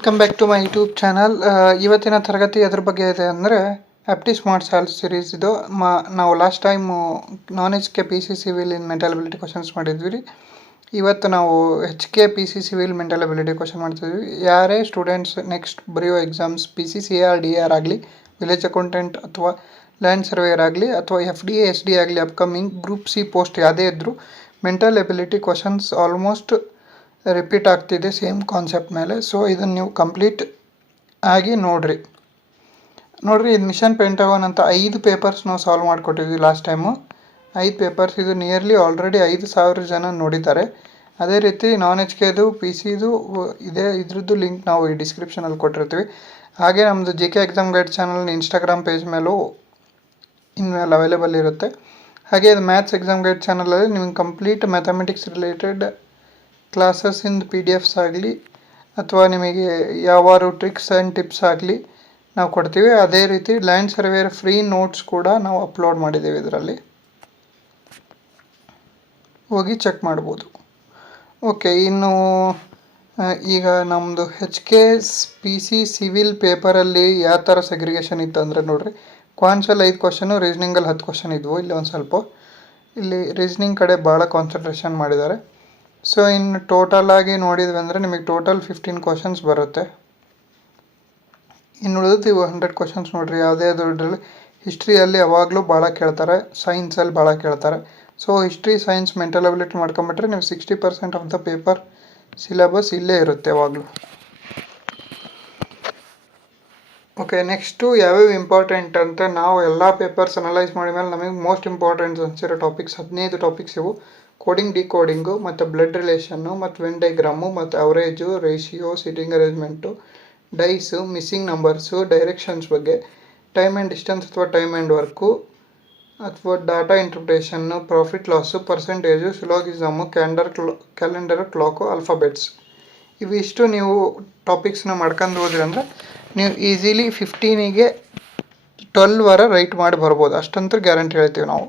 Welcome back to my YouTube channel. ಇವತ್ತಿನ ತರಗತಿ ಅದ್ರ ಬಗ್ಗೆ ಇದೆ ಅಂದರೆ ಆಪ್ಟಿ ಸ್ಮಾರ್ಟ್ ಸಾಲ್ವ್ ಸೀರೀಸ್ ಇದು. ನಾವು ಲಾಸ್ಟ್ ಟೈಮು ನಾನ್ H K P C civil in mental ability questions ಮಾಡಿದ್ವಿ ರೀ. ಇವತ್ತು ನಾವು H K P C civil mental ability question ಮಾಡ್ತಿದ್ವಿ. ಯಾರೇ ಸ್ಟೂಡೆಂಟ್ಸ್ ನೆಕ್ಸ್ಟ್ ಬರೆಯೋ exams P C C R D R ಆಗಲಿ, ವಿಲೇಜ್ ಅಕೌಂಟೆಂಟ್ ಅಥವಾ ಲ್ಯಾಂಡ್ ಸರ್ವೇಯರ್ ಆಗಲಿ ಅಥವಾ F D A S D ಆಗಲಿ, ಅಪ್ಕಮಿಂಗ್ ಗ್ರೂಪ್ ಸಿ ಪೋಸ್ಟ್ ಯಾವುದೇ ಇದ್ದರೂ mental ability questions almost repeat ಆಗ್ತಿದೆ ಸೇಮ್ ಕಾನ್ಸೆಪ್ಟ್ ಮೇಲೆ. ಸೊ ಇದನ್ನು ನೀವು ಕಂಪ್ಲೀಟ್ ಆಗಿ ನೋಡ್ರಿ. ಇದು ಮಿಷನ್ ಪೆಂಟಗಾನ್ ಅಂತ 5 ಪೇಪರ್ಸ್ ನಾವು ಸಾಲ್ವ್ ಮಾಡಿಕೊಟ್ಟಿದ್ವಿ ಲಾಸ್ಟ್ ಟೈಮು. 5 ಪೇಪರ್ಸ್, ಇದು ನಿಯರ್ಲಿ ಆಲ್ರೆಡಿ 5,000 ಜನ ನೋಡಿದ್ದಾರೆ. ಅದೇ ರೀತಿ ನಾನ್ ಎಚ್ ಕೆದು ಪಿ ಸಿದು ಇದೆ, ಇದ್ರದ್ದು ಲಿಂಕ್ ನಾವು ಈ ಡಿಸ್ಕ್ರಿಪ್ಷನಲ್ಲಿ ಕೊಟ್ಟಿರ್ತೀವಿ. ಹಾಗೆ ನಮ್ಮದು G K exam guide channel Instagram page ಮೇಲೂ ಇನ್ಮೇಲೆ ಅವೈಲೇಬಲ್ ಇರುತ್ತೆ. ಹಾಗೆ ಇದು ಮ್ಯಾಥ್ಸ್ ಎಕ್ಸಾಮ್ ಗೈಡ್ ಚಾನಲಲ್ಲಿ ನಿಮಗೆ ಕಂಪ್ಲೀಟ್ ಮ್ಯಾಥಮೆಟಿಕ್ಸ್ ರಿಲೇಟೆಡ್ ಕ್ಲಾಸಸ್ಸಿಂದ ಪಿ ಡಿ ಎಫ್ಸ್ ಆಗಲಿ ಅಥವಾ ನಿಮಗೆ ಯಾವಾರು ಟ್ರಿಕ್ಸ್ ಆ್ಯಂಡ್ ಟಿಪ್ಸ್ ಆಗಲಿ ನಾವು ಕೊಡ್ತೀವಿ. ಅದೇ ರೀತಿ ಲ್ಯಾಂಡ್ ಸರ್ವೇಯರ್ ಫ್ರೀ ನೋಟ್ಸ್ ಕೂಡ ನಾವು ಅಪ್ಲೋಡ್ ಮಾಡಿದ್ದೀವಿ, ಇದರಲ್ಲಿ ಹೋಗಿ ಚೆಕ್ ಮಾಡ್ಬೋದು. ಓಕೆ, ಇನ್ನು ಈಗ ನಮ್ಮದು H K P C civil ಪೇಪರಲ್ಲಿ ಯಾವ ಥರ ಸೆಗ್ರಿಗೇಷನ್ ಇತ್ತು ಅಂದರೆ ನೋಡಿರಿ, ಕ್ವಾನ್ಸಲ್ಲಿ 5 ಕ್ವಶನು, ರೀಸ್ನಿಂಗಲ್ಲಿ 10 ಕ್ವಶನ್ ಇದ್ವು. ಇಲ್ಲಿ ಒಂದು ಸ್ವಲ್ಪ ಇಲ್ಲಿ ರೀಸ್ನಿಂಗ್ ಕಡೆ ಭಾಳ ಕಾನ್ಸಂಟ್ರೇಷನ್ ಮಾಡಿದ್ದಾರೆ. ಸೊ ಇನ್ನು ಟೋಟಲ್ ಆಗಿ ನೋಡಿದ್ವಿ ಅಂದರೆ ನಿಮಗೆ ಟೋಟಲ್ 15 ಕ್ವಶನ್ಸ್ ಬರುತ್ತೆ. ಇನ್ನು ಉಳಿದು ಇವು 100 ಕ್ವಶನ್ಸ್ ನೋಡಿರಿ. ಯಾವುದೇ ಅದರಲ್ಲಿ ಹಿಸ್ಟ್ರಿಯಲ್ಲಿ ಯಾವಾಗಲೂ ಭಾಳ ಕೇಳ್ತಾರೆ, ಸೈನ್ಸಲ್ಲಿ ಭಾಳ ಕೇಳ್ತಾರೆ. So history, science, mental ability ಮಾಡ್ಕೊಂಬಿಟ್ರೆ ನೀವು 60% ಆಫ್ ದ ಪೇಪರ್ ಸಿಲೆಬಸ್ ಇಲ್ಲೇ ಇರುತ್ತೆ ಯಾವಾಗಲೂ. ಓಕೆ, ನೆಕ್ಸ್ಟು ಯಾವ್ಯಾವ ಇಂಪಾರ್ಟೆಂಟ್ ಅಂತ ನಾವು ಎಲ್ಲ ಪೇಪರ್ಸ್ ಅನಲೈಸ್ ಮಾಡಿದ ಮೇಲೆ ನಮಗೆ ಮೋಸ್ಟ್ ಇಂಪಾರ್ಟೆಂಟ್ ಅನಿಸಿರೋ ಟಾಪಿಕ್ಸ್ 15 ಟಾಪಿಕ್ಸ್ ಇವು. ಕೋಡಿಂಗ್, ಡಿಕೋಡಿಂಗು, ಮತ್ತು ಬ್ಲಡ್ ರಿಲೇಷನ್ನು, ಮತ್ತು ವೆನ್ ಡೈಗ್ರಾಮು, ಮತ್ತು average, ratio, sitting arrangement, dice, missing numbers, directions ಬಗ್ಗೆ, ಟೈಮ್ ಆ್ಯಂಡ್ ಡಿಸ್ಟೆನ್ಸ್ ಅಥವಾ ಟೈಮ್ ಆ್ಯಂಡ್ ವರ್ಕು ಅಥವಾ data interpretation, profit loss, percentage, syllogism, calendar, clock, alphabets. ಇವಿಷ್ಟು ನೀವು ಟಾಪಿಕ್ಸ್ನ ಮಾಡ್ಕೊಂಡು ಹೋದ್ರಿ ಅಂದರೆ ನೀವು ಈಸಿಲಿ 15ಗೆ 12 ರೈಟ್ ಮಾಡಿ ಬರ್ಬೋದು, ಅಷ್ಟಂತೂ ಗ್ಯಾರಂಟಿ ಹೇಳ್ತೀವಿ ನಾವು.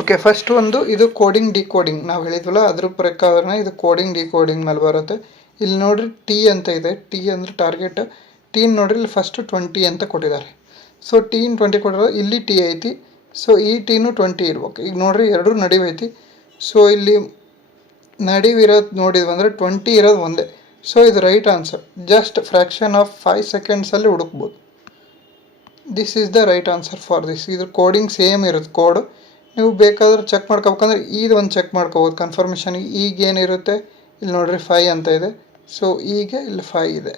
ಓಕೆ, ಫಸ್ಟ್ ಒಂದು ಇದು ಕೋಡಿಂಗ್, ಡಿಕೋಡಿಂಗ್ ನಾವು ಹೇಳಿದ್ವಲ್ಲ, ಅದ್ರ ಪ್ರಕಾರ ಇದು ಕೋಡಿಂಗ್, ಡಿಕೋಡಿಂಗ್ ಮೇಲೆ ಬರುತ್ತೆ. ಇಲ್ಲಿ ನೋಡಿರಿ ಟಿ ಅಂತ ಇದೆ, ಟಿ ಅಂದರೆ ಟಾರ್ಗೆಟ್. ಟೀನ್ ನೋಡಿರಿ ಇಲ್ಲಿ ಫಸ್ಟು 20 ಅಂತ ಕೊಟ್ಟಿದ್ದಾರೆ. ಸೊ ಟೀನ್ 20 ಕೊಟ್ಟಿರೋ, ಇಲ್ಲಿ ಟಿ ಐತಿ. ಸೊ ಈ ಟೀನು 20 ಇರ್ಬೇಕು. ಈಗ ನೋಡಿರಿ ಎರಡೂ ನಡಿವೈತಿ. ಸೊ ಇಲ್ಲಿ ನಡಿವಿರೋದು ನೋಡಿದ್ವಿ ಅಂದರೆ 20 ಇರೋದು ಒಂದೇ. ಸೊ ಇದು right answer. Just fraction of 5 ಸೆಕೆಂಡ್ಸಲ್ಲಿ ಹುಡುಕ್ಬೋದು. This is the right answer for this. ಇದ್ರ ಕೋಡಿಂಗ್ ಸೇಮ್ ಇರುತ್ತೆ ಕೋಡು. ನೀವು ಬೇಕಾದ್ರೆ ಚೆಕ್ ಮಾಡ್ಕೋಬೇಕಂದ್ರೆ ಇದು ಒಂದು ಚೆಕ್ ಮಾಡ್ಕೋಬೋದು ಕನ್ಫರ್ಮೇಷನ್. ಈಗ ಏನಿರುತ್ತೆ ಇಲ್ಲಿ ನೋಡಿರಿ 5 ಅಂತ ಇದೆ. ಸೊ ಈಗ ಇಲ್ಲಿ 5 ಇದೆ.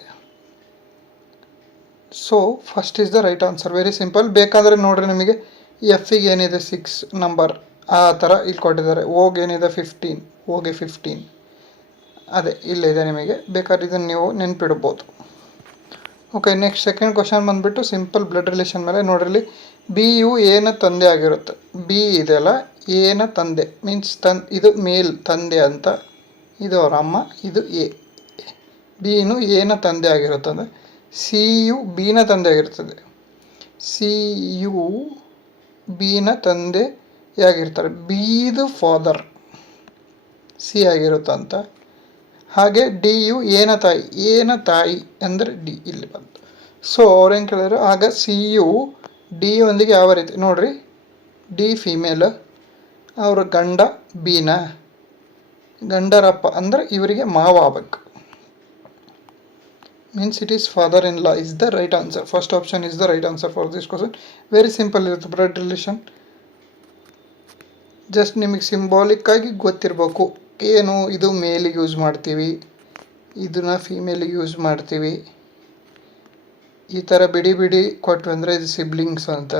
So first is the right answer. Very simple. ಬೇಕಾದರೆ ನೋಡಿರಿ ನಿಮಗೆ ಎಫ್ಗೆ ಏನಿದೆ 6 ನಂಬರ್ ಆ ಥರ ಇಲ್ಲಿ ಕೊಟ್ಟಿದ್ದಾರೆ. ಓಗೆ ಏನಿದೆ 15, ಓಗೆ 15 ಅದೇ ಇಲ್ಲಿದೆ. ನಿಮಗೆ ಬೇಕಾದ್ರೆ ಇದನ್ನು ನೀವು ನೆನ್ಪಿಡ್ಬೋದು. ಓಕೆ, ನೆಕ್ಸ್ಟ್ ಸೆಕೆಂಡ್ ಕ್ವಶನ್ ಬಂದುಬಿಟ್ಟು ಸಿಂಪಲ್ ಬ್ಲಡ್ ರಿಲೇಷನ್ ಮೇಲೆ ನೋಡ್ರಿ. ಬಿ ಯು ಎನ ತಂದೆ ಆಗಿರುತ್ತೆ. ಬಿ ಇದೆಯಲ್ಲ, ಎನ ತಂದೆ ಮೀನ್ಸ್ ಇದು ಮೇಲ್ ತಂದೆ ಅಂತ, ಇದು ಅವರ ಅಮ್ಮ, ಇದು ಎ. ಬಿನು ಎನ ತಂದೆ ಆಗಿರುತ್ತೆ ಅಂದರೆ ಸಿ ಯು ಬಿನ ತಂದೆ ಆಗಿರ್ತದೆ. ಸಿ ಯು ಬಿನ ತಂದೆಯಾಗಿರ್ತಾರೆ. ಬಿದು ಫಾದರ್ ಸಿ ಆಗಿರುತ್ತೆ ಅಂತ. ಹಾಗೆ ಡಿ ಯು ಎನ ತಾಯಿ, ಎನ ತಾಯಿ ಅಂದರೆ ಡಿ ಇಲ್ಲಿ ಬಂತು. ಸೊ ಅವ್ರೇನು ಕೇಳಿದ್ರು, ಆಗ ಸಿ ಯು ಡಿ ಒಂದಿಗೆ ಯಾವ ರೀತಿ ನೋಡಿರಿ, ಡಿ ಫೀಮೇಲ್, ಅವರ ಗಂಡ ಬಿನ, ಗಂಡರಪ್ಪ ಅಂದರೆ ಇವರಿಗೆ ಮಾವ ಆಗಬೇಕು. Means it is father in law is the right answer. First option is the right answer for this question. Very simple ಇರುತ್ತೆ ಬ್ಲಡ್ ರಿಲೇಷನ್. ಜಸ್ಟ್ ನಿಮಗೆ ಸಿಂಬಾಲಿಕ್ಕಾಗಿ ಗೊತ್ತಿರಬೇಕು ಏನು ಇದು ಮೇಲಿಗೆ ಯೂಸ್ ಮಾಡ್ತೀವಿ, ಇದನ್ನ ಫೀಮೇಲಿಗೆ ಯೂಸ್ ಮಾಡ್ತೀವಿ. ಈ ಥರ ಬಿಡಿ ಬಿಡಿ ಕೊಟ್ವಿ ಅಂದರೆ ಇದು ಸಿಬ್ಲಿಂಗ್ಸ್ ಅಂತ.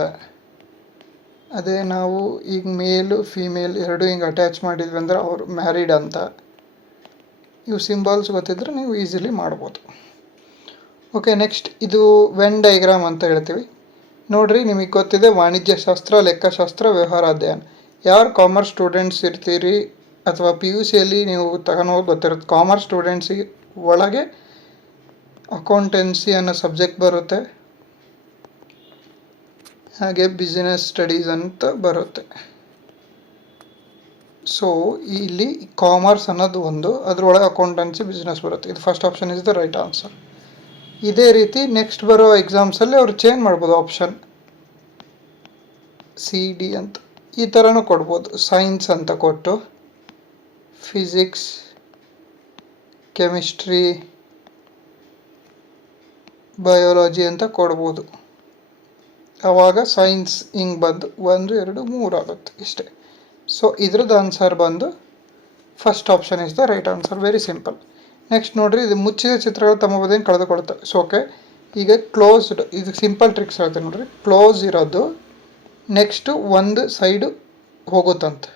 ಅದೇ ನಾವು ಈಗ ಮೇಲು ಫೀಮೇಲ್ ಎರಡು ಹಿಂಗೆ ಅಟ್ಯಾಚ್ ಮಾಡಿದ್ವಿ ಅಂದರೆ ಅವರು ಮ್ಯಾರಿಡ್ ಅಂತ. ಇವು ಸಿಂಬಾಲ್ಸ್ ಗೊತ್ತಿದ್ರೆ ನೀವು ಈಸಿಲಿ ಮಾಡ್ಬೋದು. ಓಕೆ, ನೆಕ್ಸ್ಟ್ ಇದು ವೆನ್ ಡೈಗ್ರಾಮ್ ಅಂತ ಹೇಳ್ತೀವಿ. ನೋಡಿರಿ, ನಿಮಗೆ ಗೊತ್ತಿದೆ ವಾಣಿಜ್ಯಶಾಸ್ತ್ರ, ಲೆಕ್ಕಶಾಸ್ತ್ರ, ವ್ಯವಹಾರ ಅಧ್ಯಯನ. ಯಾರು ಕಾಮರ್ಸ್ ಸ್ಟೂಡೆಂಟ್ಸ್ ಇರ್ತೀರಿ ಅಥವಾ ಪಿ ಯು ಸಿಯಲ್ಲಿ ನೀವು ತಗೊಂಡೋಗಿ ಗೊತ್ತಿರುತ್ತೆ. ಕಾಮರ್ಸ್ ಸ್ಟೂಡೆಂಟ್ಸಿಗೆ ಒಳಗೆ ಅಕೌಂಟೆನ್ಸಿ ಅನ್ನೋ ಸಬ್ಜೆಕ್ಟ್ ಬರುತ್ತೆ. ಹಾಗೆ ಬಿಸ್ನೆಸ್ ಸ್ಟಡೀಸ್ ಅಂತ ಬರುತ್ತೆ. ಸೊ ಇಲ್ಲಿ ಕಾಮರ್ಸ್ ಅನ್ನೋದು ಒಂದು, ಅದರೊಳಗೆ ಅಕೌಂಟೆನ್ಸಿ ಬಿಸ್ನೆಸ್ ಬರುತ್ತೆ. ಇದು first option is the right answer. ಇದೇ ರೀತಿ ನೆಕ್ಸ್ಟ್ ಬರೋ ಎಕ್ಸಾಮ್ಸಲ್ಲಿ ಅವ್ರು ಚೇಂಜ್ ಮಾಡ್ಬೋದು, ಆಪ್ಷನ್ ಸಿ ಡಿ ಅಂತ ಈ ಥರನೂ ಕೊಡ್ಬೋದು. ಸೈನ್ಸ್ ಅಂತ ಕೊಟ್ಟು ಫಿಸಿಕ್ಸ್, ಕೆಮಿಸ್ಟ್ರಿ, ಬಯೋಲಜಿ ಅಂತ ಕೊಡ್ಬೋದು. ಆವಾಗ ಸೈನ್ಸ್ ಹಿಂಗೆ ಬಂದು 1 2 3 ಆಗುತ್ತೆ ಇಷ್ಟೇ. ಸೊ ಇದ್ರದ್ದು ಆನ್ಸರ್ ಬಂದು first option is the right answer. Very simple. Next ನೋಡಿರಿ, ಇದು ಮುಚ್ಚಿದ ಚಿತ್ರಗಳು ತಮ್ಮ ಬದಿಯನ್ನು ಕಳೆದುಕೊಳ್ತವೆ. ಸೊ ಓಕೆ, ಈಗ ಕ್ಲೋಸ್ಡ್, ಇದು ಸಿಂಪಲ್ ಟ್ರಿಕ್ಸ್ ಹೇಳ್ತೀನಿ ನೋಡಿರಿ. ಕ್ಲೋಸ್ ಇರೋದು ನೆಕ್ಸ್ಟು ಒಂದು ಸೈಡು ಹೋಗುತ್ತಂತೆ,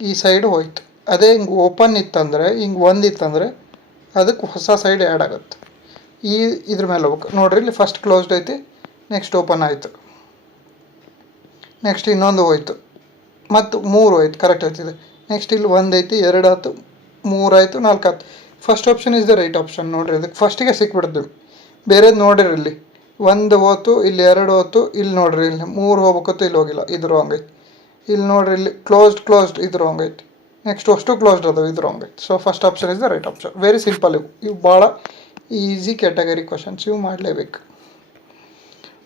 ಈ ಸೈಡು ಹೋಯ್ತು. ಅದೇ ಹಿಂಗೆ ಓಪನ್ ಇತ್ತಂದರೆ, ಹಿಂಗೆ ಒಂದಿತ್ತಂದರೆ ಅದಕ್ಕೆ ಹೊಸ ಸೈಡ್ ಆ್ಯಡ್ ಆಗುತ್ತೆ. ಇದ್ರ ಮೇಲೆ ಹೋಗ್ಬೇಕು ನೋಡಿರಿ. ಇಲ್ಲಿ ಫಸ್ಟ್ ಕ್ಲೋಸ್ಡ್ ಐತಿ, ನೆಕ್ಸ್ಟ್ ಓಪನ್ ಆಯಿತು, ನೆಕ್ಸ್ಟ್ ಇನ್ನೊಂದು ಹೋಯ್ತು, ಮತ್ತು 3 ಹೋಯ್ತು, ಕರೆಕ್ಟ್ ಆಯ್ತಿದೆ. ನೆಕ್ಸ್ಟ್ ಇಲ್ಲಿ 1 ಐತಿ, 2 ಆಯ್ತು, 3 ಆಯಿತು, 4 ಆಯ್ತು. First option is the right option. ನೋಡಿರಿ, ಅದಕ್ಕೆ ಫಸ್ಟಿಗೆ ಸಿಕ್ಬಿಡ್ತೀವಿ. ಬೇರೆದು ನೋಡಿರಿ, ಇಲ್ಲಿ 1 ಹೋಯ್ತು, ಇಲ್ಲಿ 2 ಹೋಯ್ತು, ಇಲ್ಲಿ ನೋಡಿರಿ, ಇಲ್ಲಿ 3 ಹೋಗ್ಬೇಕತ್ತು, ಇಲ್ಲಿ ಹೋಗಿಲ್ಲ, ಇದು ರಾಂಗ್ ಐತಿ. ಇಲ್ಲಿ ನೋಡಿರಿ, ಇಲ್ಲಿ ಕ್ಲೋಸ್ಡ್ ಇದು ರಾಂಗ್ ಐತಿ. ನೆಕ್ಸ್ಟ್ ಅಷ್ಟು ಕ್ಲೋಸ್ಡ್ ಅದಾವೆ, ಇದು ರಾಂಗ್ ಐತಿ. So first option is the right option. Very simple. ಇವು ಭಾಳ ಈಸಿ ಕ್ಯಾಟಗರಿ ಕ್ವಶನ್ಸ್, ಇವು ಮಾಡಲೇಬೇಕು.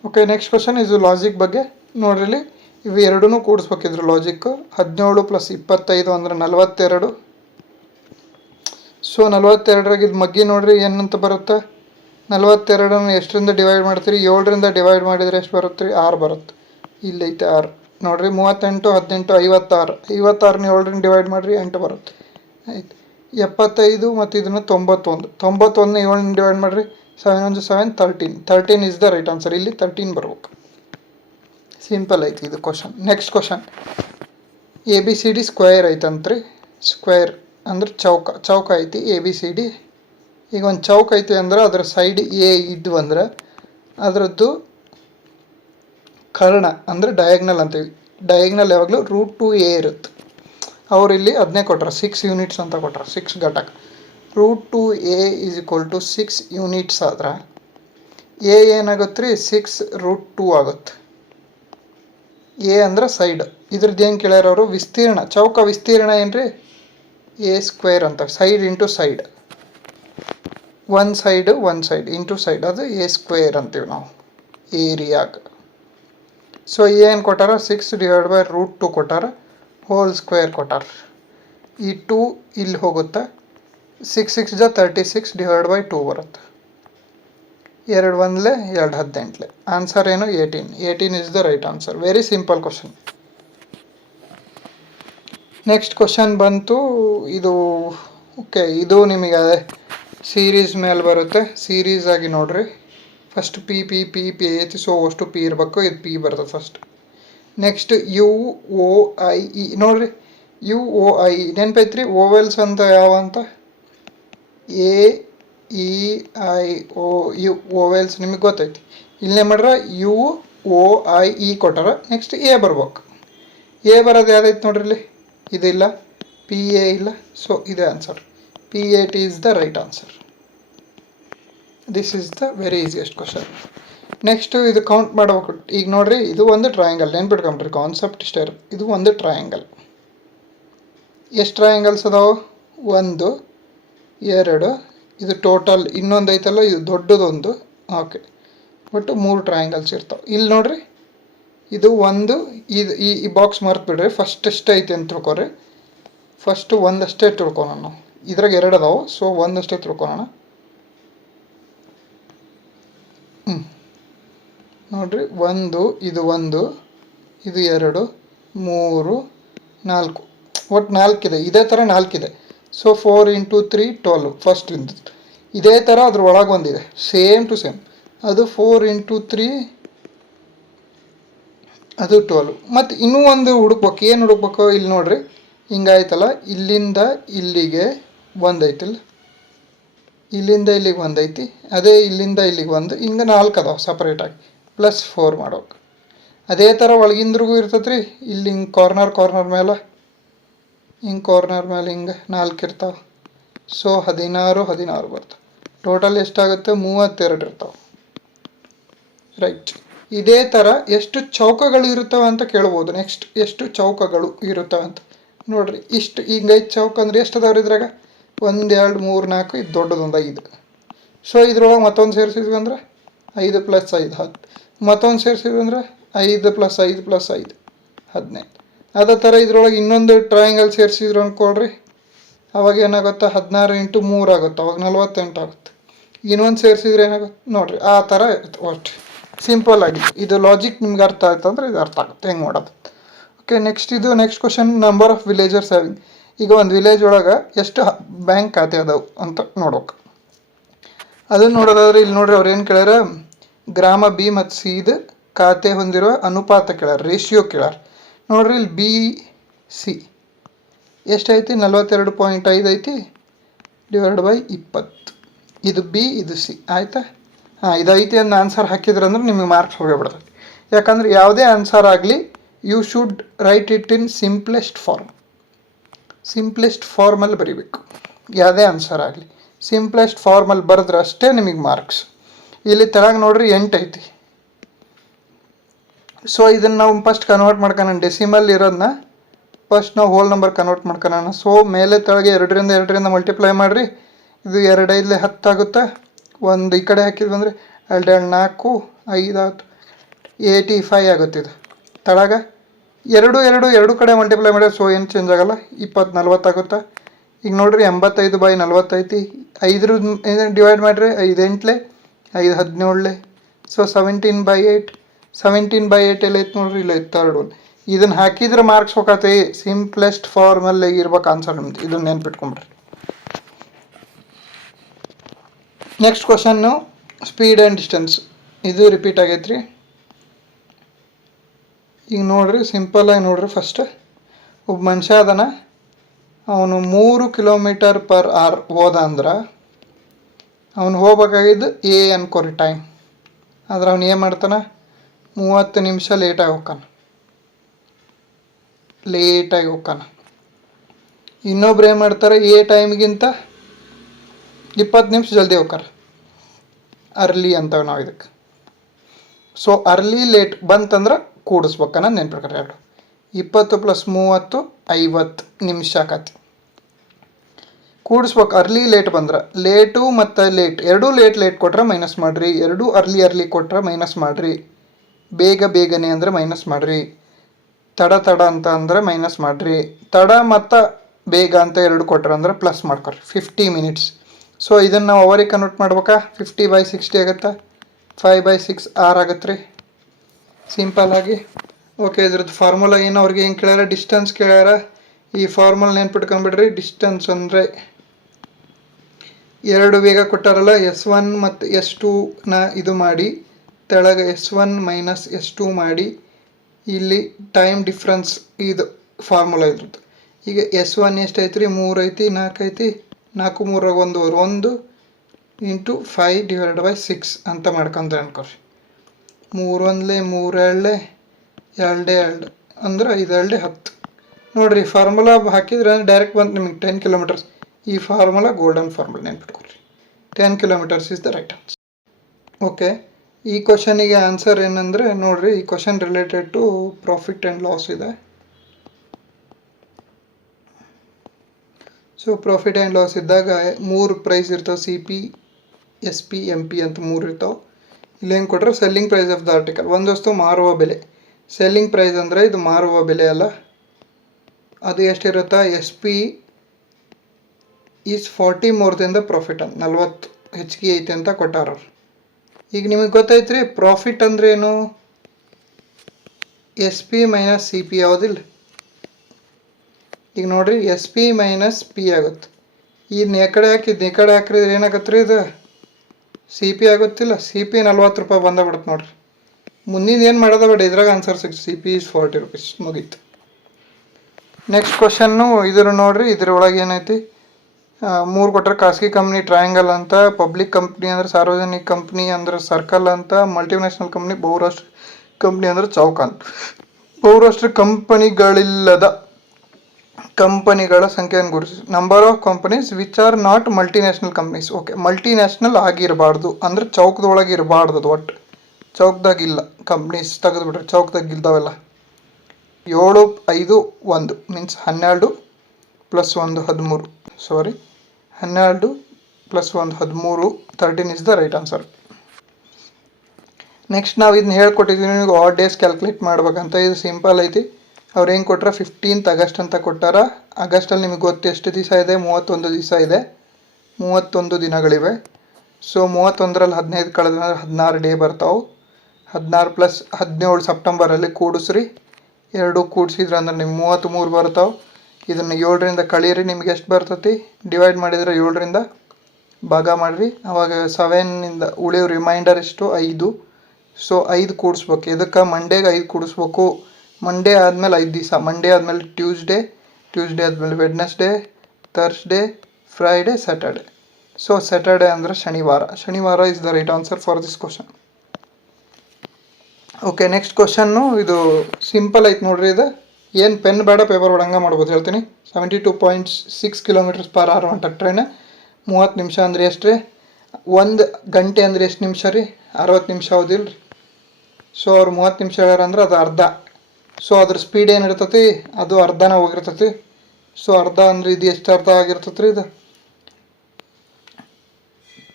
ಓಕೆ, ನೆಕ್ಸ್ಟ್ ಕ್ವಶನ್ ಇದು ಲಾಜಿಕ್ ಬಗ್ಗೆ. ನೋಡ್ರಿ, ಇಲ್ಲಿ ಇವು ಎರಡೂ ಕೂಡಿಸ್ಬೇಕಿದ್ರು ಲಾಜಿಕ್ಕು. 17 + 25 ಅಂದರೆ 42. ಸೊ 42ರಾಗ ಇದು ಮಗ್ಗಿ ನೋಡಿರಿ ಏನಂತ ಬರುತ್ತೆ. 42 ಎಷ್ಟರಿಂದ ಡಿವೈಡ್ ಮಾಡ್ತೀರಿ? 7ರಿಂದ ಡಿವೈಡ್ ಮಾಡಿದರೆ ಎಷ್ಟು ಬರುತ್ತೆ ರೀ? 6 ಬರುತ್ತೆ. ಇಲ್ಲೈತೆ 6 ನೋಡಿರಿ. 38 18 56. 56ನ 7ರಿಂದ ಡಿವೈಡ್ ಮಾಡಿರಿ, 8 ಬರುತ್ತೆ. ಆಯ್ತು. 75 ಮತ್ತು ಇದನ್ನು 91. 91ನ 7ರಿಂದ ಡಿವೈಡ್ ಮಾಡಿರಿ, 7 1 7 13. 13 ಇಸ್ ದ ರೈಟ್ ಆನ್ಸರ್. ಇಲ್ಲಿ 13 ಬರ್ಬೇಕು. ಸಿಂಪಲ್ ಐತಿ ಇದು question. Next question, ABCD square ಐತಂತ್ರಿ. ಸ್ಕ್ವೇರ್ ಅಂದ್ರೆ ಚೌಕ ಐತಿ ABCD. ಈಗ ಒಂದು ಚೌಕ ಐತಿ ಅಂದ್ರೆ ಅದರ ಸೈಡ್ A ಇದ್ವು ಅಂದ್ರೆ ಅದರದ್ದು ಕರ್ಣ ಅಂದರೆ ಡಯಾಗ್ನಲ್ ಅಂತೀವಿ. ಡಯಾಗ್ನಲ್ ಯಾವಾಗಲೂ √2a ಇರುತ್ತೆ. ಅವ್ರು ಇಲ್ಲಿ ಅದನ್ನೇ ಕೊಟ್ರೆ 6 ಯೂನಿಟ್ಸ್ ಅಂತ ಕೊಟ್ರೆ, 6 ಘಟಕ. √2a = 6 ಯೂನಿಟ್ಸ್ ಆದ್ರೆ A ಏನಾಗುತ್ತೆ ರೀ? 6√2 ಆಗುತ್ತೆ. A ಅಂದ್ರೆ ಸೈಡ್. ಇದ್ರದ್ದು ಏನು ಕೇಳ್ಯಾರ ಅವರು? ವಿಸ್ತೀರ್ಣ. ಚೌಕ ವಿಸ್ತೀರ್ಣ ಏನು ರೀ? A² ಅಂತ. ಸೈಡ್ ಇಂಟು ಸೈಡ್, ಒಂದು ಸೈಡ್ ಇಂಟು ಸೈಡ್, ಅದು A² ಅಂತೀವಿ ನಾವು ಏರಿಯಾಗ. ಸೊ ಏನು ಕೊಟ್ಟಾರ? 6/√2 ಕೊಟ್ಟಾರ, ಹೋಲ್ ಸ್ಕ್ವೇರ್ ಕೊಟ್ಟಾರ. ಈ 2 ಇಲ್ಲಿ ಹೋಗುತ್ತೆ, 6 6 36 /2 ಬರುತ್ತೆ. 2 1 2 18. ಆನ್ಸರ್ ಏನು? 18 is the right answer. Very simple question. Next question ಬಂತು ಇದು. ಓಕೆ, ಇದು ನಿಮಗೆ ಸೀರೀಸ್ ಮೇಲೆ ಬರುತ್ತೆ. ಸೀರೀಸ್ ಆಗಿ ನೋಡ್ರಿ. ಫಸ್ಟ್ ಪಿ ಐತಿ. ಸೊ ಅಷ್ಟು ಪಿ ಇರಬೇಕು. ಇದು ಪಿ ಬರ್ತದೆ ಫಸ್ಟ್. ನೆಕ್ಸ್ಟ್ UOIE ನೋಡ್ರಿ. UOIE ನೆನಪೈತ್ರಿ? ಓವೆಲ್ಸ್ ಅಂತ ಯಾವ ಅಂತ? AEIOU ಓವೆಲ್ಸ್ ನಿಮಗೆ ಗೊತ್ತೈತಿ. ಇಲ್ಲೇ ಮಾಡ್ರೆ UOIE ಕೊಟ್ಟಾರ. ನೆಕ್ಸ್ಟ್ A ಬರ್ಬೇಕು. A ಬರೋದು ಯಾವ್ದೈತೆ ನೋಡ್ರಿ ಇಲ್ಲಿ? ಇದಿಲ್ಲ, PA ಇಲ್ಲ. ಸೊ ಇದೇ answer. PAT is the right answer. This is the very easiest question. Next ಇದು ಕೌಂಟ್ ಮಾಡ್ಬೇಕು. ಈಗ ನೋಡ್ರಿ, ಇದು ಒಂದು ಟ್ರಯಾಂಗಲ್. ನೆನ್ಪಿಟ್ಕೊಂಡ್ರಿ, ಕಾನ್ಸೆಪ್ಟ್ ಇಷ್ಟೇ ಇರುತ್ತೆ. ಇದು ಒಂದು ಟ್ರಯಾಂಗಲ್. ಎಷ್ಟು ಟ್ರಯಾಂಗಲ್ಸ್ ಅದಾವೆ? 1 2. ಇದು ಟೋಟಲ್ ಇನ್ನೊಂದು ಐತಲ್ಲ, ಇದು ದೊಡ್ಡದೊಂದು. ಓಕೆ, ಒಟ್ಟು 3 ಟ್ರಯಾಂಗಲ್ಸ್ ಇರ್ತಾವೆ. ಇಲ್ಲಿ ನೋಡ್ರಿ, ಇದು ಒಂದು. ಈ ಬಾಕ್ಸ್ ಮರ್ತು ಬಿಡ್ರಿ. ಫಸ್ಟ್ ಎಷ್ಟು ಐತಿ ಅಂತ ತಿಳ್ಕೊರಿ. ಫಸ್ಟು ಒಂದಷ್ಟೇ ತಿಳ್ಕೊಳೋಣ ನಾವು. ಇದ್ರಾಗ 2 ಅದಾವೆ. ಸೊ ಒಂದಷ್ಟೇ ತಿಳ್ಕೊಳೋಣ. ನೋಡ್ರಿ, ಇದು 1 ಇದು 2 3 4. ಒಟ್ಟು 4 ಇದೆ. ಇದೇ ಥರ 4 ಇದೆ. ಸೊ 4 × 3 12 ಫಸ್ಟ್ ಇಂದ. ಇದೇ ಥರ ಅದ್ರ ಒಳಗೆ ಒಂದಿದೆ, ಸೇಮ್ ಟು ಸೇಮ್. ಅದು 4 × 3 ಅದು 12. ಮತ್ತು ಇನ್ನೂ ಒಂದು ಹುಡುಕ್ಬೇಕು. ಏನು ಹುಡುಕ್ಬೇಕು? ಇಲ್ಲಿ ನೋಡ್ರಿ, ಹಿಂಗಾಯ್ತಲ್ಲ, ಇಲ್ಲಿಂದ ಇಲ್ಲಿಗೆ ಒಂದೈತಿಲ್ಲ, ಇಲ್ಲಿಂದ ಇಲ್ಲಿಗೆ ಒಂದೈತಿ, ಅದೇ ಇಲ್ಲಿಂದ ಇಲ್ಲಿಗೆ ಒಂದು, ಹಿಂಗೆ 4 ಅದಾವೆ ಸಪ್ರೇಟಾಗಿ. +4 ಮಾಡೋಕೆ. ಅದೇ ಥರ ಒಳಗಿಂದ್ರಿಗೂ ಇರ್ತದೆ ರೀ. ಇಲ್ಲಿ ಹಿಂಗೆ ಕಾರ್ನರ್ ಮೇಲೆ, ಹಿಂಗೆ ಕಾರ್ನರ್ ಮೇಲೆ ಹಿಂಗೆ 4 ಇರ್ತಾವೆ. ಸೊ 16 ಬರ್ತವೆ. ಟೋಟಲ್ ಎಷ್ಟಾಗುತ್ತೆ? 32 ಇರ್ತಾವೆ. ರೈಟ್. ಇದೇ ಥರ ಎಷ್ಟು ಚೌಕಗಳು ಇರುತ್ತವೆ ಅಂತ ಕೇಳ್ಬೋದು. ನೆಕ್ಸ್ಟ್ ಎಷ್ಟು ಚೌಕಗಳು ಇರುತ್ತವೆ ಅಂತ ನೋಡಿರಿ ಇಷ್ಟು ಹಿಂಗೈದು ಚೌಕ ಅಂದ್ರೆ ಎಷ್ಟು ಅದಾವ್ರಿ ಇದ್ರಾಗ? 1 2 3 4 ಇದು ದೊಡ್ಡದೊಂದು 5. ಸೊ ಇದ್ರೊಳಗೆ ಮತ್ತೊಂದು ಸೇರಿಸಿದ್ವಿ ಅಂದ್ರೆ 5 + 5 10. ಮತ್ತೊಂದು ಸೇರಿಸಿದ್ವಿ ಅಂದ್ರೆ 5 + 5 + 5 15. ಅದೇ ಥರ ಇದ್ರೊಳಗೆ ಇನ್ನೊಂದು ಟ್ರಯಾಂಗಲ್ ಸೇರಿಸಿದ್ರು ಅಂದ್ಕೊಳ್ರಿ, ಅವಾಗ ಏನಾಗುತ್ತೆ? 16 × 3 ಆಗುತ್ತೆ, ಅವಾಗ 48 ಆಗುತ್ತೆ. ಇನ್ನೊಂದು ಸೇರಿಸಿದ್ರೆ ಏನಾಗುತ್ತೆ ನೋಡಿರಿ, ಆ ಥರ ಇರುತ್ತೆ. ಅಷ್ಟು ಸಿಂಪಲ್ ಆಗಿ ಇದು ಲಾಜಿಕ್ ನಿಮ್ಗೆ ಅರ್ಥ ಆಯ್ತು ಅಂದರೆ ಇದು ಅರ್ಥ ಆಗುತ್ತೆ ಹೆಂಗೆ ಮಾಡೋದು. Okay, next question, number of villagers having. ಈಗ ಒಂದು ವಿಲೇಜ್ ಒಳಗೆ ಎಷ್ಟು ಬ್ಯಾಂಕ್ ಖಾತೆ ಅದಾವೆ ಅಂತ ನೋಡ್ಬೇಕು. ಅದನ್ನು ನೋಡೋದಾದ್ರೆ ಇಲ್ಲಿ ನೋಡ್ರಿ, ಅವ್ರು ಏನು ಕೇಳ್ಯಾರ? ಗ್ರಾಮ ಬಿ ಮತ್ತು ಸಿ ಇದು ಖಾತೆ ಹೊಂದಿರುವ ಅನುಪಾತ ಕೇಳ್ಯಾರ, ರೇಷಿಯೋ ಕೇಳ್ಯಾರ. ನೋಡ್ರಿ ಇಲ್ಲಿ ಬಿ ಸಿ ಎಷ್ಟೈತಿ? 42.5 ಐತಿ /20. ಇದು ಬಿ, ಇದು ಸಿ, ಆಯಿತಾ? ಇದು ಐತಿ ಅಂತ ಆನ್ಸರ್ ಹಾಕಿದ್ರಂದ್ರೆ ನಿಮಗೆ ಮಾರ್ಕ್ಸ್ ಹೋಗಿಬಿಡ್ತದೆ. ಯಾಕಂದ್ರೆ ಯಾವುದೇ ಆನ್ಸರ್ ಆಗಲಿ you should write it in simplest ಫಾರ್ಮಲ್ಲಿ ಬರೀಬೇಕು. ಯಾವುದೇ ಆನ್ಸರ್ ಆಗಲಿ ಸಿಂಪ್ಲೆಸ್ಟ್ ಫಾರ್ಮಲ್ಲಿ ಬರೆದ್ರೆ ಅಷ್ಟೇ ನಿಮಗೆ ಮಾರ್ಕ್ಸ್. ಇಲ್ಲಿ ತೆಳಗೆ ನೋಡ್ರಿ 8 ಐತಿ. ಸೊ ಇದನ್ನು ನಾವು ಫಸ್ಟ್ ಕನ್ವರ್ಟ್ ಮಾಡ್ಕೊಳ್ಳೋಣ. ಡೆಸಿಮಲ್ ಇರೋದನ್ನ ಫಸ್ಟ್ ನಾವು ಹೋಲ್ ನಂಬರ್ ಕನ್ವರ್ಟ್ ಮಾಡ್ಕೊಳ್ಳೋಣ. ಸೊ ಮೇಲೆ ತೆಳಗೆ 2ರಿಂದ ಮಲ್ಟಿಪ್ಲೈ ಮಾಡಿರಿ. ಇದು 2 5 10 ಆಗುತ್ತೆ. ಒಂದು ಈ ಕಡೆ ಹಾಕಿದ್ವಿ ಅಂದರೆ 2 4 5 85 ಆಗುತ್ತೆ. ಇದು ತೆಳಗೆ 2 ಕಡೆ ಮಲ್ಟಿಪ್ಲೈ ಮಾಡಿದ್ರೆ ಸೊ ಏನು ಚೇಂಜ್ ಆಗೋಲ್ಲ, 20 40 ಆಗುತ್ತೆ. ಈಗ ನೋಡಿರಿ 85/40 ಐತಿ. 5 ಡಿವೈಡ್ ಮಾಡಿರಿ, 5 8 5 17. ಸೊ 17/8. 17/8 ಎಲ್ಲ ಐತೆ ನೋಡ್ರಿ, ಇಲ್ಲ ಐತೆ 3 ಇದನ್ನು ಹಾಕಿದ್ರೆ ಮಾರ್ಕ್ಸ್ ಹೋಗತ್ತೆ. ಸಿಂಪ್ಲೆಸ್ಟ್ ಫಾರ್ಮಲ್ಲಿ ಇರ್ಬೇಕು ಆನ್ಸರ್ ನಿಮ್ದು, ಇದನ್ನು ನೆನ್ಪಿಟ್ಕೊಂಡ್ರಿ. Next question speed and distance. ಇದು ರಿಪೀಟ್ ಆಗೈತ್ರಿ. ಈಗ ನೋಡ್ರಿ, ಸಿಂಪಲಾಗಿ ನೋಡ್ರಿ, ಫಸ್ಟ್ ಒಬ್ಬ ಮನುಷ್ಯ ಅದನ, ಅವನು 3 km/h ಹೋದ ಅಂದ್ರೆ ಅವನು ಹೋಗ್ಬೇಕಾಗಿದ್ದು ಎ ಅನ್ಕೋರಿ ಟೈಮ್. ಆದ್ರೆ ಅವ್ನು ಏನು ಮಾಡ್ತಾನೆ? 30 ನಿಮಿಷ ಲೇಟಾಗಿ ಹೋಗ್ತಾನೆ. ಇನ್ನೊಬ್ರು ಏನು ಮಾಡ್ತಾರೆ? ಎ ಟೈಮ್ಗಿಂತ 20 ನಿಮಿಷ ಜಲ್ದಿ ಹೋಗ್ತಾರೆ. ಅರ್ಲಿ ಅಂತೇವೆ ನಾವು ಇದಕ್ಕೆ. ಸೊ ಅರ್ಲಿ ಲೇಟ್ ಬಂತಂದ್ರೆ ಕೂಡಿಸ್ಬೇಕನ್ನ ನೆನ್ಪಿಡ್ತಾರೆ. 20 + 30 50 ನಿಮಿಷ ಆಕತಿ. ಕೂಡಿಸ್ಬೇಕು. ಅರ್ಲಿ ಲೇಟ್ ಬಂದ್ರೆ, ಲೇಟು ಮತ್ತು ಎರಡೂ ಲೇಟ್ ಕೊಟ್ರೆ ಮೈನಸ್ ಮಾಡಿರಿ, ಎರಡೂ ಅರ್ಲಿ ಕೊಟ್ರೆ ಮೈನಸ್ ಮಾಡಿರಿ, ಬೇಗನೆ ಅಂದರೆ ಮೈನಸ್ ಮಾಡಿರಿ, ತಡ ಅಂತ ಅಂದರೆ ಮೈನಸ್ ಮಾಡಿರಿ, ತಡ ಮತ್ತು ಬೇಗ ಅಂತ 2 ಕೊಟ್ರೆ ಅಂದರೆ ಪ್ಲಸ್ ಮಾಡ್ಕೊರಿ. 50 ಮಿನಿಟ್ಸ್. ಸೊ ಇದನ್ನು ನಾವು ಅವರಿಗೆ ಕನ್ವರ್ಟ್ ಮಾಡ್ಬೇಕಾ? 50/60 ಆಗುತ್ತೆ. 5/6 6 ಆಗುತ್ತೆ ರೀ, ಸಿಂಪಲ್ಲಾಗಿ. ಓಕೆ, ಇದ್ರದ್ದು ಫಾರ್ಮುಲಾ ಏನು? ಅವ್ರಿಗೆ ಏನು ಕೇಳ್ಯಾರ? ಡಿಸ್ಟೆನ್ಸ್ ಕೇಳ್ಯಾರ. ಈ ಫಾರ್ಮುಲಾ ನೆನ್ಪಿಟ್ಕೊಂಡ್ಬಿಡ್ರಿ. ಡಿಸ್ಟೆನ್ಸ್ ಅಂದರೆ 2 ವೇಗ ಕೊಟ್ಟಾರಲ್ಲ, S1 ಮತ್ತು S2ನ ಇದು ಮಾಡಿ, ತೆಳಗೆ S1 - S2 ಮಾಡಿ, ಇಲ್ಲಿ ಟೈಮ್ ಡಿಫ್ರೆನ್ಸ್ ಇದು ಫಾರ್ಮುಲಾ ಇದ್ರದ್ದು. ಈಗ S1 ಎಷ್ಟೈತ್ರಿ? 3 ಐತಿ, 4 ಐತಿ, 4 3 1 1 × 5/6 ಅಂತ ಮಾಡ್ಕೊಂಡ್ರೆ ಅನ್ಕೊರಿ. 3 1 3 2 2 ಅಂದ್ರೆ 5 2 10. ನೋಡಿರಿ, ಫಾರ್ಮುಲಾ ಹಾಕಿದ್ರೆ ಡೈರೆಕ್ಟ್ ಬಂತು ನಿಮಗೆ 10 ಕಿಲೋಮೀಟರ್ಸ್. ಈ ಫಾರ್ಮುಲಾ ಗೋಲ್ಡನ್ ಫಾರ್ಮುಲಾ ನೆನ್ಪಿಟ್ಕೊಳ್ರಿ. 10 kilometres is the right answer. Okay, ಈ ಕ್ವಶನಿಗೆ ಆನ್ಸರ್ ಏನಂದರೆ ನೋಡಿರಿ, ಈ question related to profit and loss ಇದೆ. ಸೊ ಪ್ರಾಫಿಟ್ ಆ್ಯಂಡ್ ಲಾಸ್ ಇದ್ದಾಗ 3 ಪ್ರೈಸ್ ಇರ್ತಾವೆ. CP, SP, MP ಅಂತ 3 ಇರ್ತಾವೆ. ಇಲ್ಲಿ ಹೆಂಗೆ ಕೊಟ್ಟರೆ selling price of the article, ಒಂದು ವಸ್ತು ಮಾರುವ ಬೆಲೆ. ಸೆಲ್ಲಿಂಗ್ ಪ್ರೈಸ್ ಅಂದರೆ ಇದು ಮಾರುವ ಬೆಲೆ ಅಲ್ಲ, ಅದು ಎಷ್ಟಿರುತ್ತಾ? SP is 40 more than the profit ಅಂತ, 40 ಹೆಚ್ಚಿಗೆ ಐತೆ ಅಂತ ಕೊಟ್ಟಾರ. ಈಗ ನಿಮಗೆ ಗೊತ್ತೈತ್ರಿ ಪ್ರಾಫಿಟ್ ಅಂದ್ರೇನು? SP - CP ಯಾವುದಿಲ್ಲ. ಈಗ ನೋಡಿರಿ, SP - P ಆಗುತ್ತೆ. ಇದನ್ನ ಈ ಕಡೆ ಹಾಕಿದ್ರೆ ಏನಾಗತ್ತೆ ರೀ? ಇದು CP ಆಗುತ್ತಿಲ್ಲ. CP 40 ರೂಪಾಯಿ ಬಂದಬಿಡುತ್ತೆ ನೋಡಿರಿ. ಮುಂದಿನ ಏನು ಮಾಡೋದ ಬೇಡ, ಇದ್ರಾಗ ಆನ್ಸರ್ ಸಿಕ್ತು. CP ಈಸ್ 40 ರೂಪೀಸ್, ಮುಗೀತು. ನೆಕ್ಸ್ಟ್ ಕ್ವಶನ್ನು ಇದ್ರ ನೋಡ್ರಿ, ಇದ್ರೊಳಗೆ ಏನೈತಿ? 3 ಕೊಟ್ಟರೆ ಖಾಸಗಿ ಕಂಪ್ನಿ ಟ್ರಯಾಂಗಲ್ ಅಂತ, ಪಬ್ಲಿಕ್ ಕಂಪ್ನಿ ಅಂದ್ರೆ ಸಾರ್ವಜನಿಕ ಕಂಪ್ನಿ ಅಂದ್ರೆ ಸರ್ಕಲ್ ಅಂತ, ಮಲ್ಟಿನ್ಯಾಷನಲ್ ಕಂಪ್ನಿ ಬಹುರಾಷ್ಟ್ರ ಕಂಪ್ನಿ ಅಂದ್ರೆ ಚೌಕ ಅಂತ. ಬಹುರಾಷ್ಟ್ರ ಕಂಪನಿಗಳಿಲ್ಲದ ಕಂಪನಿಗಳ ಸಂಖ್ಯೆಯನ್ನು ಗುರುತಿಸಿ. Number of companies which are not multinational companies. Okay, multinational ಆಗಿರಬಾರ್ದು ಅಂದ್ರೆ ಚೌಕದೊಳಗೆ ಇರಬಾರ್ದು. ಅದು ಒಟ್ಟು ಚೌಕದಾಗಿಲ್ಲ ಕಂಪ್ನೀಸ್ ತೆಗೆದುಬಿಟ್ರೆ, ಚೌಕದಾಗ ಇಲ್ದಾವೆಲ್ಲ 7, 5, 1 means 12 plus 1 13. Sorry, 12 plus 1 13. 13 is the right answer. Next ನಾವು ಇದನ್ನ ಹೇಳ್ಕೊಟ್ಟಿದ್ದೀವಿ ನಿಮಗೆ ಆಡ್ ಡೇಸ್ ಕ್ಯಾಲ್ಕುಲೇಟ್ ಮಾಡ್ಬೇಕಂತ. ಇದು ಸಿಂಪಲ್ ಐತಿ. ಅವ್ರು ಏನು ಕೊಟ್ಟಾರ 15th ಆಗಸ್ಟ್ ಅಂತ ಕೊಟ್ಟಾರ. ಆಗಸ್ಟಲ್ಲಿ ನಿಮಗೆ ಗೊತ್ತು ಎಷ್ಟು ದಿವಸ ಇದೆ, 31 ದಿವಸ ಇದೆ, 31 ದಿನಗಳಿವೆ. ಸೊ 31ರಲ್ಲಿ 15 ಕಳೆದ್ರೆ 16 ಡೇ ಬರ್ತಾವೆ. 16 ಪ್ಲಸ್ 17 ಸೆಪ್ಟೆಂಬರಲ್ಲಿ ಕೂಡಿಸ್ರಿ, 2 ಕೂಡಿಸಿದ್ರೆ ಅಂದ್ರೆ ನಿಮ್ಗೆ 33 ಬರ್ತಾವೆ. ಇದನ್ನು 7ರಿಂದ ಕಳೀರಿ, ನಿಮ್ಗೆ ಎಷ್ಟು ಬರ್ತೈತಿ ಡಿವೈಡ್ ಮಾಡಿದರೆ 7ರಿಂದ ಭಾಗ ಮಾಡಿರಿ. ಆವಾಗ 7ಇಂದ ಉಳಿಯೋ ರಿಮೈಂಡರ್ ಎಷ್ಟು 5. ಸೊ 5 ಕೂಡಿಸ್ಬೇಕು. ಇದಕ್ಕೆ ಮಂಡೇಗೆ 5 ಕೂಡಿಸ್ಬೇಕು. ಮಂಡೇ ಆದಮೇಲೆ 5 ದಿವಸ, ಮಂಡೇ ಆದಮೇಲೆ ಟ್ಯೂಸ್ಡೇ ಆದಮೇಲೆ Wednesday, Thursday, Friday, Saturday. So Saturday ಅಂದರೆ ಶನಿವಾರ is the right answer for this question. Okay, next question ಇದು ಸಿಂಪಲ್ ಐತೆ ನೋಡ್ರಿ. ಇದು ಏನು ಪೆನ್ ಬೇಡ ಪೇಪರ್ ಬೇಡ ಹಂಗೆ ಮಾಡ್ಬೋದು ಹೇಳ್ತೀನಿ. 72.6 km/h ಹೊಂಟ ಟ್ರೈನ್. 30 ನಿಮಿಷ ಅಂದರೆ ಎಷ್ಟು ರೀ? 1 ಗಂಟೆ ಅಂದರೆ ಎಷ್ಟು ನಿಮಿಷ ರೀ? 60 ನಿಮಿಷ ಹೌದಿಲ್ಲ ರೀ? ಸೊ ಅವ್ರು 30 ನಿಮಿಷ ಹೇಳ್ಯಾರಂದ್ರೆ ಅದು ಅರ್ಧ. ಸೊ ಅದ್ರ ಸ್ಪೀಡ್ ಏನಿರ್ತೈತಿ ಅದು ಅರ್ಧನ ಹೋಗಿರ್ತೈತಿ. ಸೊ ಅರ್ಧ ಅಂದರೆ ಇದು ಎಷ್ಟು ಅರ್ಧ ಆಗಿರ್ತೈತಿ ರೀ? ಇದು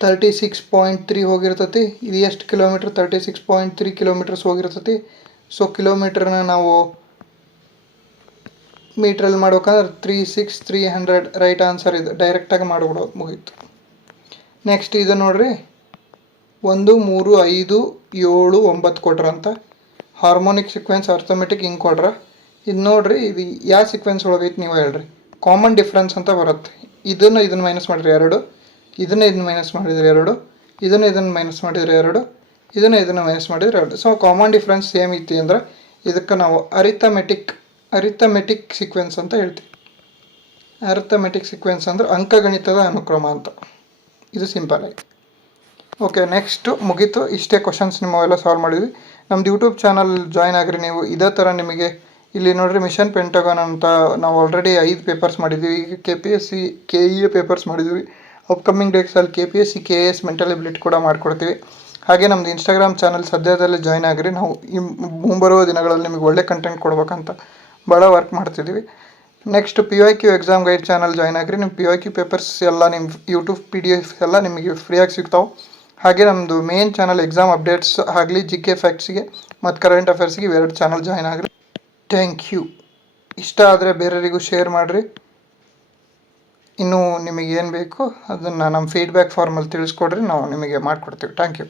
36.3 ಹೋಗಿರ್ತೈತಿ. ಇದು ಎಷ್ಟು ಕಿಲೋಮೀಟ್ರ್? 36.3 ಕಿಲೋಮೀಟರ್ಸ್ ಹೋಗಿರ್ತೈತಿ. ಸೊ ಕಿಲೋಮೀಟ್ರನ್ನ ನಾವು ಮೀಟ್ರಲ್ಲಿ ಮಾಡ್ಬೇಕಂದ್ರೆ 3,600 ರೈಟ್ ಆನ್ಸರ್. ಇದು ಡೈರೆಕ್ಟಾಗಿ ಮಾಡಿಬಿಡೋದು, ಮುಗೀತು. ನೆಕ್ಸ್ಟ್ ಇದು ನೋಡಿರಿ, 1, 3, 5, 7, 9 ಕೊಟ್ರಂತ. ಹಾರ್ಮೋನಿಕ್ ಸೀಕ್ವೆನ್ಸ್ ಅರ್ಥಮೆಟಿಕ್ ಹಿಂಗೆ ಕೊಡ್ರ. ಇದು ನೋಡಿರಿ, ಇದು ಯಾವ ಸೀಕ್ವೆನ್ಸ್ ಒಳಗೈತೆ ನೀವು ಹೇಳ್ರಿ. ಕಾಮನ್ ಡಿಫ್ರೆನ್ಸ್ ಅಂತ ಬರುತ್ತೆ. ಇದನ್ನು ಮೈನಸ್ ಮಾಡಿರಿ 2, ಇದನ್ನು ಮೈನಸ್ ಮಾಡಿದರೆ 2, ಇದನ್ನು ಮೈನಸ್ ಮಾಡಿದರೆ 2, ಇದನ್ನು ಮೈನಸ್ ಮಾಡಿದರೆ 2. ಸೊ ಕಾಮನ್ ಡಿಫ್ರೆನ್ಸ್ ಸೇಮ್ ಐತಿ ಅಂದ್ರೆ ಇದಕ್ಕೆ ನಾವು ಅರಿಥಮೆಟಿಕ್ ಸೀಕ್ವೆನ್ಸ್ ಅಂತ ಹೇಳ್ತೀವಿ. ಅರಿಥಮೆಟಿಕ್ ಸೀಕ್ವೆನ್ಸ್ ಅಂದ್ರೆ ಅಂಕಗಣಿತದ ಅನುಕ್ರಮ ಅಂತ. ಇದು ಸಿಂಪಲ್ ಆಗಿ. ಓಕೆ, ನೆಕ್ಸ್ಟು ಮುಗೀತು. ಇಷ್ಟೇ ಕ್ವಶನ್ಸ್ ನಿಮ್ಮವೆಲ್ಲ ಸಾಲ್ವ್ ಮಾಡಿದ್ವಿ. ನಮ್ದು ಯೂಟ್ಯೂಬ್ ಚಾನಲ್ ಜಾಯ್ನ್ ಆಗಿರಿ ನೀವು. ಇದೇ ಥರ ನಿಮಗೆ ಇಲ್ಲಿ ನೋಡಿರಿ, ಮಿಷನ್ ಪೆಂಟಗಾನ್ ಅಂತ ನಾವು ಆಲ್ರೆಡಿ 5 ಪೇಪರ್ಸ್ ಮಾಡಿದ್ದೀವಿ. ಈಗ KPSC KE ಪೇಪರ್ಸ್ ಮಾಡಿದ್ವಿ. ಅಪ್ಕಮಿಂಗ್ ಡೇಟ್ಸಲ್ಲಿ KPSC KS ಮೆಂಟಲ್ ಎಬಿಲಿಟಿ ಕೂಡ ಮಾಡಿಕೊಡ್ತೀವಿ. ಹಾಗೆ ನಮ್ಮದು ಇನ್ಸ್ಟಾಗ್ರಾಮ್ ಚಾನಲ್ ಸದ್ಯದಲ್ಲೇ ಜಾಯ್ನ್ ಆಗಿರಿ. ನಾವು ಈ ಮುಂಬರುವ ದಿನಗಳಲ್ಲಿ ನಿಮಗೆ ಒಳ್ಳೆ ಕಂಟೆಂಟ್ ಕೊಡ್ಬೇಕಂತ ಭಾಳ ವರ್ಕ್ ಮಾಡ್ತಿದ್ದೀವಿ. Next PYQ exam guide channel join ಆಗಿರಿ. ನಿಮ್ಮ PYQ ಪೇಪರ್ಸ್ ಎಲ್ಲ ನಿಮ್ಮ ಯೂಟ್ಯೂಬ್ PDF ಎಲ್ಲ ನಿಮಗೆ ಫ್ರೀಯಾಗಿ ಸಿಗ್ತಾವೆ. ಹಾಗೆ ನಮ್ಮದು ಮೇನ್ ಚಾನಲ್ ಎಕ್ಸಾಮ್ ಅಪ್ಡೇಟ್ಸ್ ಆಗಲಿ, GK ಫ್ಯಾಕ್ಟ್ಸಿಗೆ ಮತ್ತು ಕರೆಂಟ್ ಅಫೇರ್ಸ್ಗೆ 2 ಚಾನಲ್ ಜಾಯ್ನ್ ಆಗಿರಿ. Thank you. ಇಷ್ಟ ಆದರೆ ಬೇರೆಯವರಿಗೂ ಶೇರ್ ಮಾಡಿರಿ. ಇನ್ನೂ ನಿಮಗೇನು ಬೇಕು ಅದನ್ನು ನಮ್ಮ ಫೀಡ್ಬ್ಯಾಕ್ ಫಾರ್ಮಲ್ಲಿ ತಿಳಿಸ್ಕೊಡ್ರಿ, ನಾವು ನಿಮಗೆ ಮಾಡಿಕೊಡ್ತೀವಿ. Thank you.